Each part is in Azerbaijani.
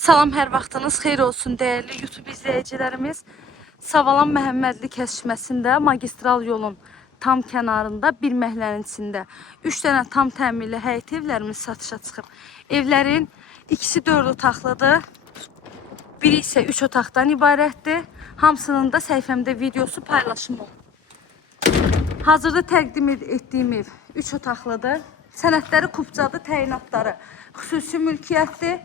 Salam, hər vaxtınız xeyir olsun değerli YouTube izleyicilerimiz. Savalan Məhəmmədli kəşfməsində magistral yolun tam kənarında bir məhəllənin içində 3 dənə tam təmirli həyət evlərimiz satışa çıxıb. Evlərin ikisi 4 otaqlıdır, biri isə 3 otaqdan ibarətdir. Hamısının da səhifəmdə videosu paylaşım olunub. Hazırda təqdim etdiyim ev 3 otaqlıdır. Sənədləri Kupcadır, təyinatları xüsusi mülkiyyətdir.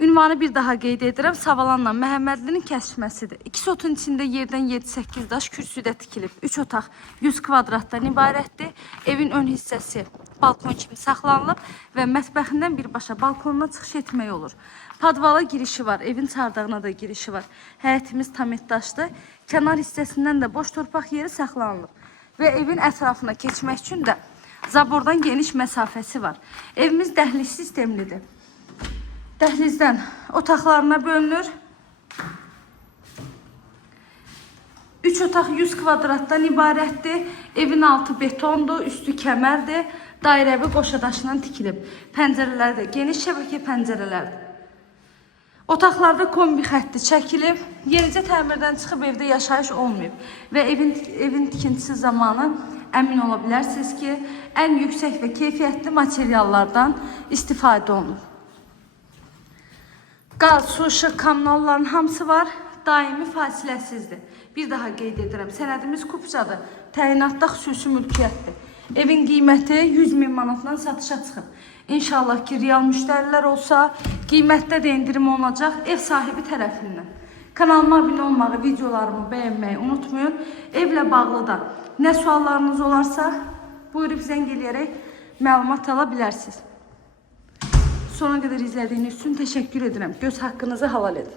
Ünvanı bir daha qeyd edirəm. Savalanla Məhəmmədlinin kəşfməsidir. 2 sotun içində yerdən 7-8 daş kürsüdə tikilib. 3 otaq 100 kvadratdan ibarətdir. Evin ön hissəsi balkon kimi saxlanılıb və mətbəxindən birbaşa balkonuna çıxış etmək olur. Padvala girişi var, evin çardağına da girişi var. Həyətimiz tam etdaşdır. Kənar hissəsindən də boş torpaq yeri saxlanılıb. Və evin ətrafına keçmək üçün də zabordan geniş məsafəsi var. Evimiz dəhliz sistemlidir. Dəhlizdən otaqlarına bölünür. 3 otaq 100 kvadratdan ibarətdir. Evin altı betondur, üstü kəmərdir. Dairəvi qoşadaşından tikilib. Pəncərələr də geniş şəbəkə pəncərələrdir. Otaqlarda kombi xətti çəkilib. Yenicə təmirdən çıxıb evdə yaşayış olmayıb. Və evin tikintisi zamanı əmin ola bilərsiniz ki, ən yüksək və keyfiyyətli materiallardan istifadə olunur. Qaz, su, işıq, kommunalların hamısı var. Daimi fasiləsizdir. Bir daha qeyd edirəm. Sənədimiz Kupcadır. Təyinatda xüsusi mülkiyyətdir. Evin qiyməti 100.000 manatdan satışa çıxıb. İnşallah ki, real müştərilər olsa, qiymətdə də indirim olacaq ev sahibi tərəfindən. Kanalıma abunə olmağı, videolarımı bəyənməyi unutmayın. Evlə bağlı da nə suallarınız olarsa, buyurub zəng eləyərək məlumat ala bilərsiniz. Sona kadar izlediğiniz için teşekkür ederim. Göz hakkınızı halal edin.